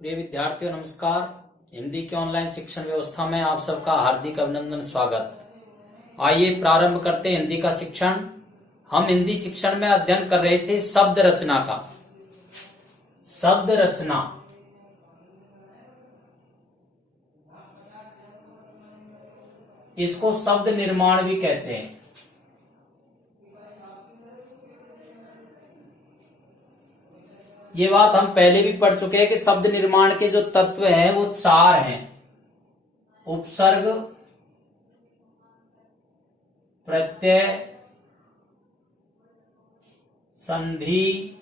प्रिय विद्यार्थियों नमस्कार। हिंदी के ऑनलाइन शिक्षण व्यवस्था में आप सबका हार्दिक अभिनंदन स्वागत। आइए प्रारंभ करते हैं हिंदी का शिक्षण। हम हिंदी शिक्षण में अध्ययन कर रहे थे शब्द रचना का। शब्द रचना इसको शब्द निर्माण भी कहते हैं। ये बात हम पहले भी पढ़ चुके हैं कि शब्द निर्माण के जो तत्व हैं वो चार हैं: उपसर्ग, प्रत्यय, संधि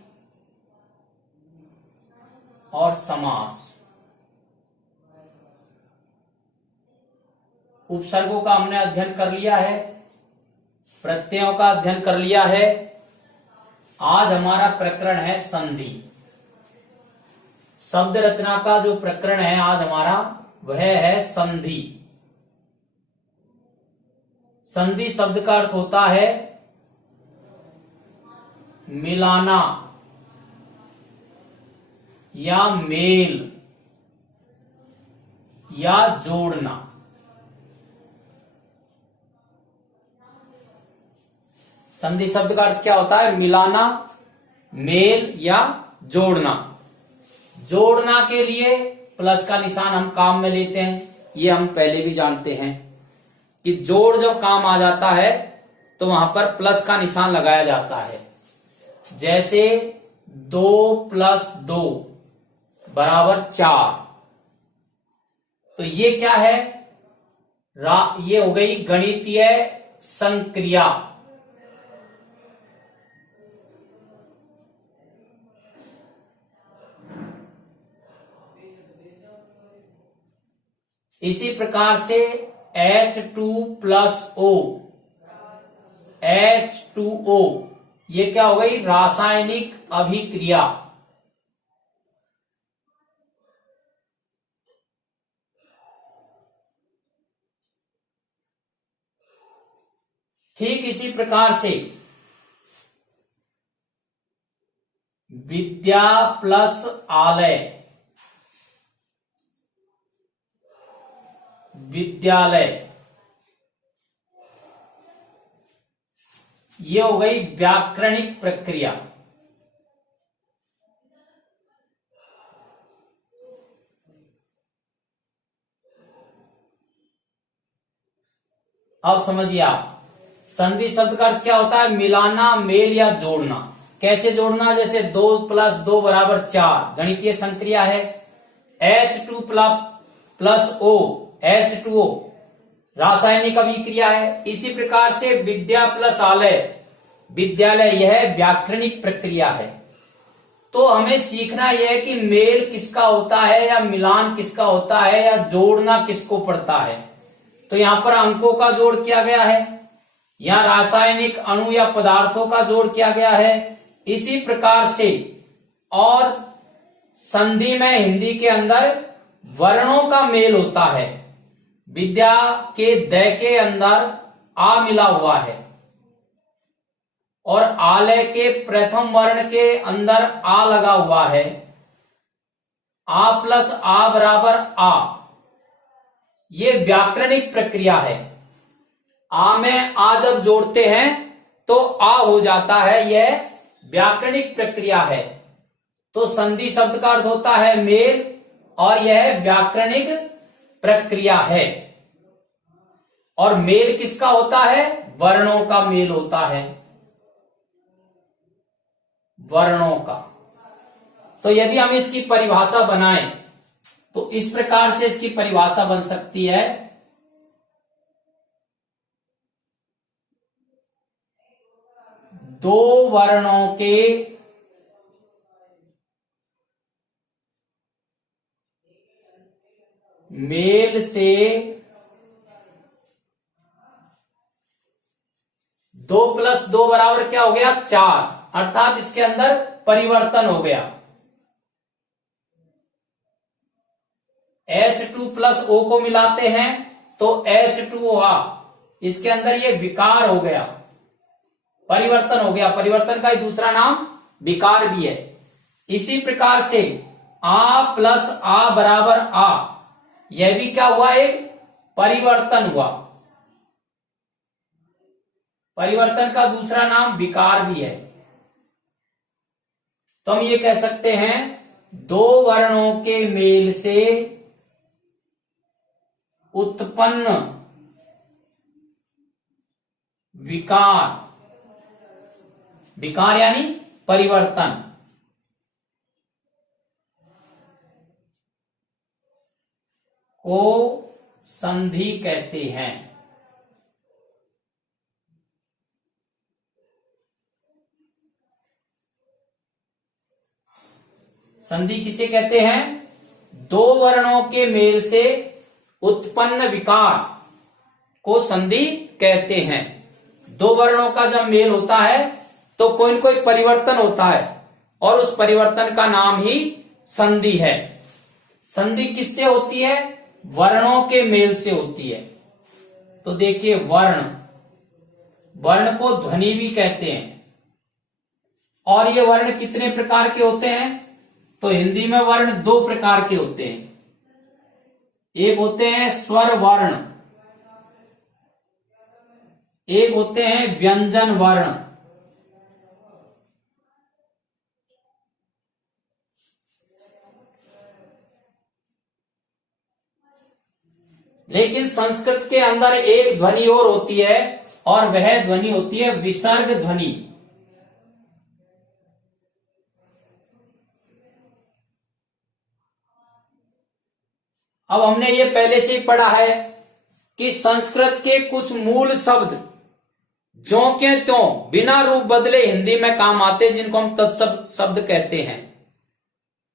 और समास। उपसर्गों का हमने अध्ययन कर लिया है, प्रत्ययों का अध्ययन कर लिया है। आज हमारा प्रकरण है संधि। शब्द रचना का जो प्रकरण है आज हमारा वह है संधि। संधि शब्द का अर्थ होता है मिलाना या मेल या जोड़ना। संधि शब्द का अर्थ क्या होता है? मिलाना, मेल या जोड़ना। जोड़ना के लिए प्लस का निशान हम काम में लेते हैं, ये हम पहले भी जानते हैं कि जोड़ जब काम आ जाता है तो वहां पर प्लस का निशान लगाया जाता है। जैसे 2 + 2 = 4। तो ये क्या है? ये हो गई गणितीय संक्रिया। इसी प्रकार से H2+O, H2O ये क्या हो गई? रासायनिक अभिक्रिया। ठीक इसी प्रकार से विद्या प्लस आलय, विद्यालय, ये हो गई व्याकरणिक प्रक्रिया। अब समझिए आप, संधि शब्द का अर्थ क्या होता है? मिलाना, मेल या जोड़ना। कैसे जोड़ना? जैसे 2 + 2 = 4 गणितीय संक्रिया है। H2+O, H2O रासायनिक अभिक्रिया है। इसी प्रकार से विद्या प्लस आलय, विद्यालय, यह व्याकरणिक प्रक्रिया है। तो हमें सीखना यह है कि मेल किसका होता है या मिलान किसका होता है या जोड़ना किसको पड़ता है। तो यहां पर अंकों का जोड़ किया गया है, यहां रासायनिक अणु या पदार्थों का जोड़ किया गया है। इसी प्रकार से और संधि में हिंदी के अंदर वर्णों का मेल होता है। विद्या के द के अंदर आ मिला हुआ है और आलय के प्रथम वर्ण के अंदर आ लगा हुआ है। आ प्लस आ बराबर आ, ये व्याकरणिक प्रक्रिया है। आ में आ जब जोड़ते हैं तो आ हो जाता है, यह व्याकरणिक प्रक्रिया है। तो संधि शब्द का अर्थ होता है मेल और यह व्याकरणिक प्रक्रिया है। और मेल किसका होता है? वर्णों का मेल होता है, वर्णों का। तो यदि हम इसकी परिभाषा बनाएं तो इस प्रकार से इसकी परिभाषा बन सकती है: दो वर्णों के मेल से 2 + 2 = क्या हो गया? 4, अर्थात इसके अंदर परिवर्तन हो गया। H2+O को मिलाते हैं तो H2OA, इसके अंदर ये विकार हो गया, परिवर्तन हो गया। परिवर्तन का ही दूसरा नाम विकार भी है। इसी प्रकार से आ प्लस आ बराबर आ, यह भी क्या हुआ, एक परिवर्तन हुआ। परिवर्तन का दूसरा नाम विकार भी है। तो हम ये कह सकते हैं दो वर्णों के मेल से उत्पन्न विकार, विकार यानी परिवर्तन, को संधि कहते हैं। संधि किसे कहते हैं? दो वर्णों के मेल से उत्पन्न विकार को संधि कहते हैं। दो वर्णों का जब मेल होता है तो कोई न कोई परिवर्तन होता है और उस परिवर्तन का नाम ही संधि है। संधि किससे होती है? वर्णों के मेल से होती है। तो देखिए वर्ण, वर्ण को ध्वनि भी कहते हैं। और ये वर्ण कितने प्रकार के होते हैं? तो हिंदी में वर्ण दो प्रकार के होते हैं। एक होते हैं स्वर वर्ण, एक होते हैं व्यंजन वर्ण। लेकिन संस्कृत के अंदर एक ध्वनि और होती है और वह ध्वनि होती है विसर्ग ध्वनि। अब हमने ये पहले से ही पढ़ा है कि संस्कृत के कुछ मूल शब्द ज्यों के त्यों बिना रूप बदले हिंदी में काम आते, जिनको हम तत्सम शब्द कहते हैं।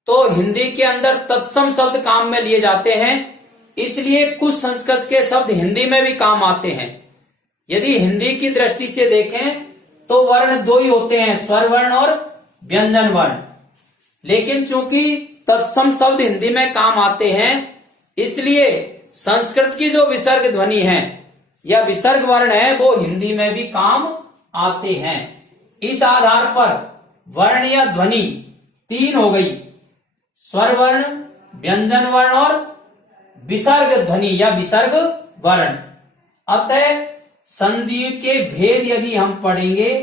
तो हिंदी के अंदर तत्सम शब्द काम में लिए जाते हैं, इसलिए कुछ संस्कृत के शब्द हिंदी में भी काम आते हैं। यदि हिंदी की दृष्टि से देखें तो वर्ण दो ही होते हैं, स्वर वर्ण और व्यंजन वर्ण। लेकिन चूंकि तत्सम शब्द हिंदी में काम आते हैं, इसलिए संस्कृत की जो विसर्ग ध्वनि है या विसर्ग वर्ण है वो हिंदी में भी काम आते हैं। इस आधार पर वर्ण या ध्वनि तीन हो गई, स्वर वर्ण, व्यंजन वर्ण और विसर्ग ध्वनि या विसर्ग वर्ण। अतः संधि के भेद यदि हम पढ़ेंगे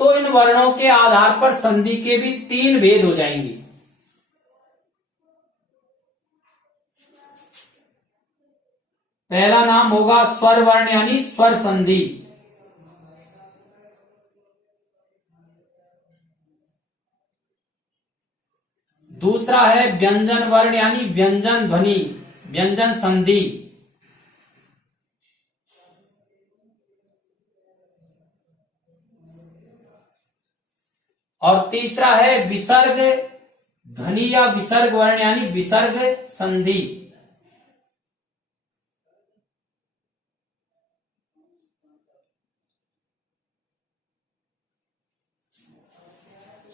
तो इन वर्णों के आधार पर संधि के भी तीन भेद हो जाएंगे। पहला नाम होगा स्वर वर्ण यानी स्वर संधि। दूसरा है व्यंजन वर्ण यानी व्यंजन ध्वनि, व्यंजन संधि। और तीसरा है विसर्ग ध्वनि या विसर्ग वर्ण यानी विसर्ग संधि।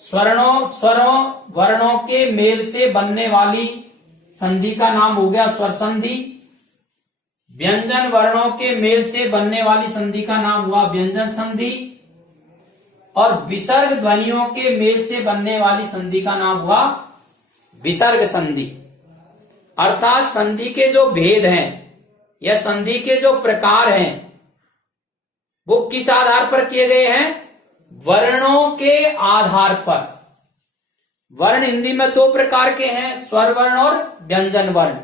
स्वरों वर्णों के मेल से बनने वाली संधि का नाम हो गया स्वर संधि। व्यंजन वर्णों के मेल से बनने वाली संधि का नाम हुआ व्यंजन संधि। और विसर्ग ध्वनियों के मेल से बनने वाली संधि का नाम हुआ विसर्ग संधि। अर्थात संधि के जो भेद हैं या संधि के जो प्रकार हैं वो किस आधार पर किए गए हैं? वर्णों के आधार पर। वर्ण हिंदी में दो प्रकार के हैं, स्वर वर्ण और व्यंजन वर्ण।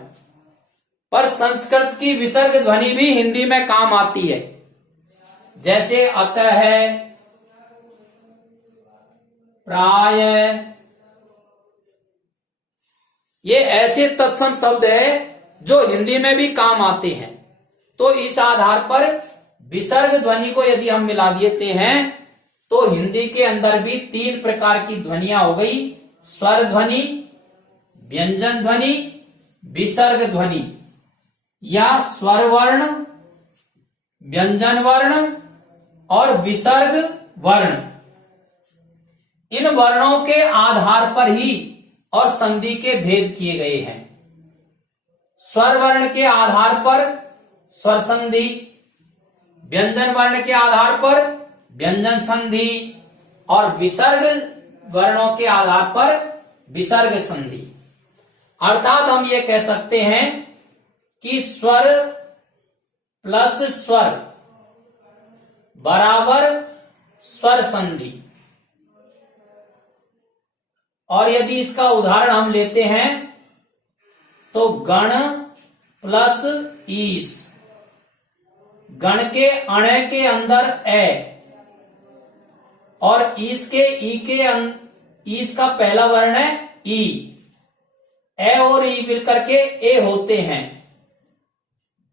पर संस्कृत की विसर्ग ध्वनि भी हिंदी में काम आती है, जैसे अतः है, प्राय। ये ऐसे तत्सम शब्द है जो हिंदी में भी काम आते हैं। तो इस आधार पर विसर्ग ध्वनि को यदि हम मिला देते हैं तो हिंदी के अंदर भी तीन प्रकार की ध्वनियां हो गई, स्वर ध्वनि, व्यंजन ध्वनि, विसर्ग ध्वनि। या स्वर वर्ण, व्यंजन वर्ण और विसर्ग वर्ण। इन वर्णों के आधार पर ही और संधि के भेद किए गए हैं। स्वर वर्ण के आधार पर स्वर संधि, व्यंजन वर्ण के आधार पर व्यंजन संधि और विसर्ग वर्णों के आधार पर विसर्ग संधि। अर्थात हम ये कह सकते हैं कि स्वर प्लस स्वर बराबर स्वर संधि। और यदि इसका उदाहरण हम लेते हैं तो गण प्लस ईस, गण के अण के अंदर ए और ईस के ईस का पहला वर्ण है ई, ए और ई मिलकर के ए होते हैं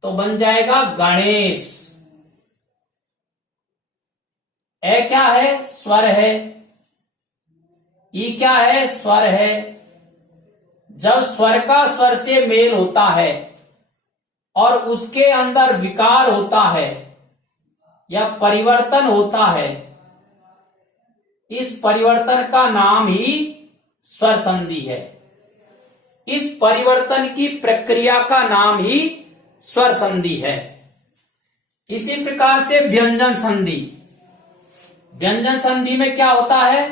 तो बन जाएगा गणेश। ए क्या है? स्वर है। ई क्या है? स्वर है। जब स्वर का स्वर से मेल होता है और उसके अंदर विकार होता है या परिवर्तन होता है, इस परिवर्तन का नाम ही स्वर संधि है। इस परिवर्तन की प्रक्रिया का नाम ही स्वर संधि है। इसी प्रकार से व्यंजन संधि, व्यंजन संधि में क्या होता है?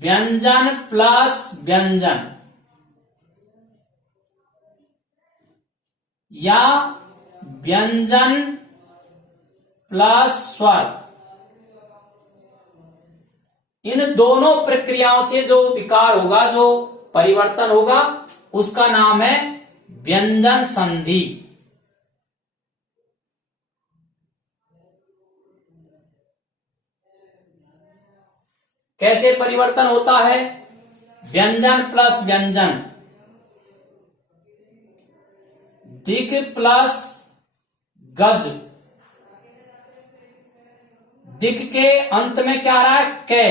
व्यंजन प्लस व्यंजन या व्यंजन प्लस स्वर, इन दोनों प्रक्रियाओं से जो विकार होगा, जो परिवर्तन होगा, उसका नाम है व्यंजन संधि। कैसे परिवर्तन होता है? व्यंजन प्लस व्यंजन, दिक प्लस गज, दिक के अंत में क्या आ रहा है? कै,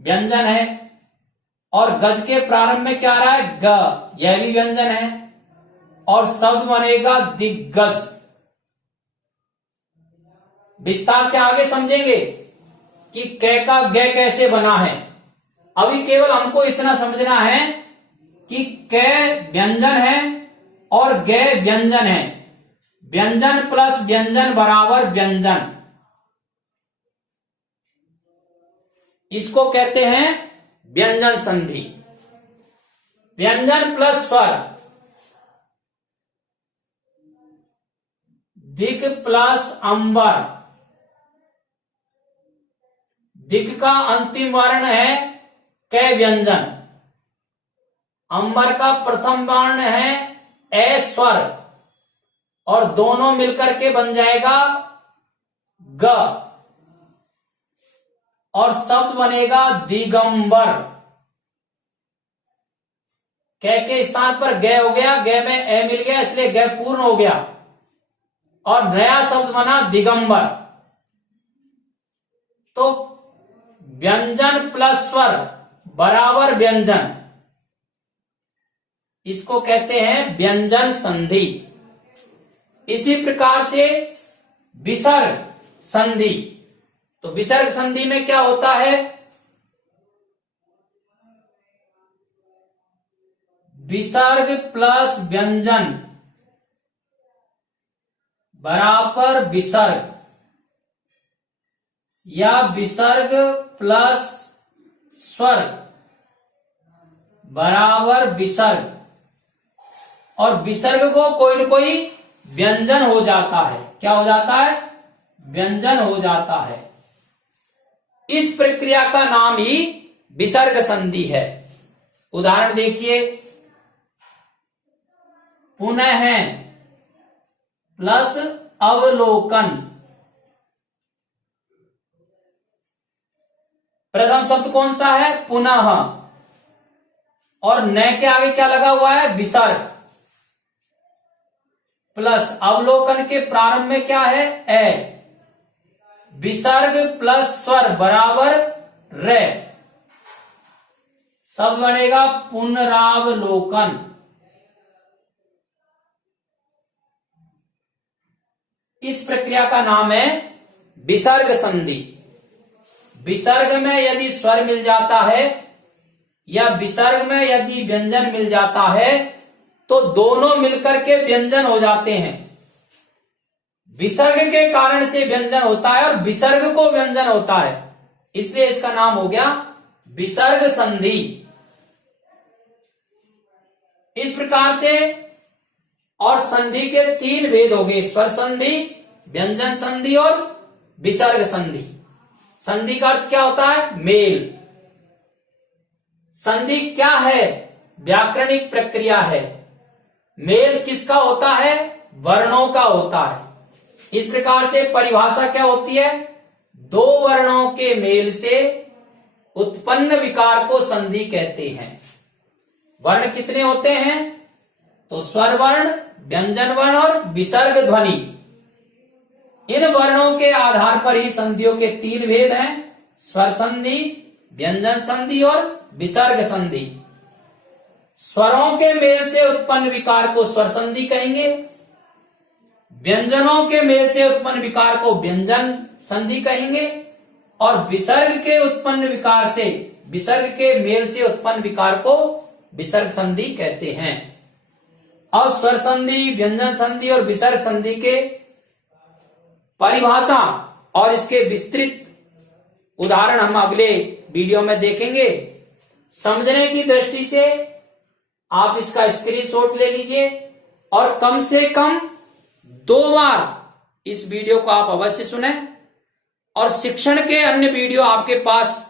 व्यंजन है। और गज के प्रारंभ में क्या आ रहा है? ग, यह भी व्यंजन है। और शब्द बनेगा दिग्गज। विस्तार से आगे समझेंगे कि कै का ग कैसे बना है। अभी केवल हमको इतना समझना है कि कै व्यंजन है और ग व्यंजन है। व्यंजन प्लस व्यंजन बराबर व्यंजन, इसको कहते हैं व्यंजन संधि। व्यंजन प्लस स्वर, दिक प्लस अंबर, दिक का अंतिम वर्ण है कै व्यंजन, अंबर का प्रथम वर्ण है ए स्वर और दोनों मिलकर के बन जाएगा ग और शब्द बनेगा दिगंबर। कै के स्थान पर ग हो गया, ग में ए मिल गया, इसलिए ग पूर्ण हो गया और नया शब्द बना दिगंबर। तो व्यंजन प्लस स्वर बराबर व्यंजन, इसको कहते हैं व्यंजन संधि। इसी प्रकार से विसर्ग संधि, तो विसर्ग संधि में क्या होता है? विसर्ग प्लस व्यंजन बराबर विसर्ग या विसर्ग प्लस स्वर बराबर विसर्ग, और विसर्ग को कोई न कोई व्यंजन हो जाता है। क्या हो जाता है? व्यंजन हो जाता है। इस प्रक्रिया का नाम ही विसर्ग संधि है। उदाहरण देखिए, पुनः प्लस अवलोकन। प्रथम शब्द कौन सा है? पुनः, और न के आगे क्या लगा हुआ है? विसर्ग, प्लस अवलोकन के प्रारंभ में क्या है? ए, विसर्ग प्लस स्वर बराबर रे, शब्द बनेगा पुनरावलोकन। इस प्रक्रिया का नाम है विसर्ग संधि। विसर्ग में यदि स्वर मिल जाता है या विसर्ग में यदि व्यंजन मिल जाता है तो दोनों मिलकर के व्यंजन हो जाते हैं। विसर्ग के कारण से व्यंजन होता है और विसर्ग को व्यंजन होता है, इसलिए इसका नाम हो गया विसर्ग संधि। इस प्रकार से और संधि के 3 भेद हो गए, स्वर संधि, व्यंजन संधि और विसर्ग संधि। संधि का अर्थ क्या होता है? मेल। संधि क्या है? व्याकरणिक प्रक्रिया है। मेल किसका होता है? वर्णों का होता है। इस प्रकार से परिभाषा क्या होती है? 2 वर्णों के मेल से उत्पन्न विकार को संधि कहते हैं। वर्ण कितने होते हैं? तो स्वर वर्ण, व्यंजन वर्ण और विसर्ग ध्वनि। इन वर्णों के आधार पर ही संधियों के 3 भेद हैं, स्वर संधि, व्यंजन संधि और विसर्ग संधि। स्वरों के मेल से उत्पन्न विकार को स्वर संधि कहेंगे, व्यंजनों के मेल से उत्पन्न विकार को व्यंजन संधि कहेंगे और विसर्ग के उत्पन्न विकार से, विसर्ग के मेल से उत्पन्न विकार को विसर्ग संधि कहते हैं। और स्वर संधि, व्यंजन संधि और विसर्ग संधि के परिभाषा और इसके विस्तृत उदाहरण हम अगले वीडियो में देखेंगे। समझने की दृष्टि से आप इसका स्क्रीनशॉट ले लीजिए और कम से कम 2 बार इस वीडियो को आप अवश्य सुने और शिक्षण के अन्य वीडियो आपके पास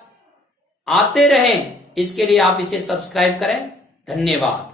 आते रहें, इसके लिए आप इसे सब्सक्राइब करें। धन्यवाद।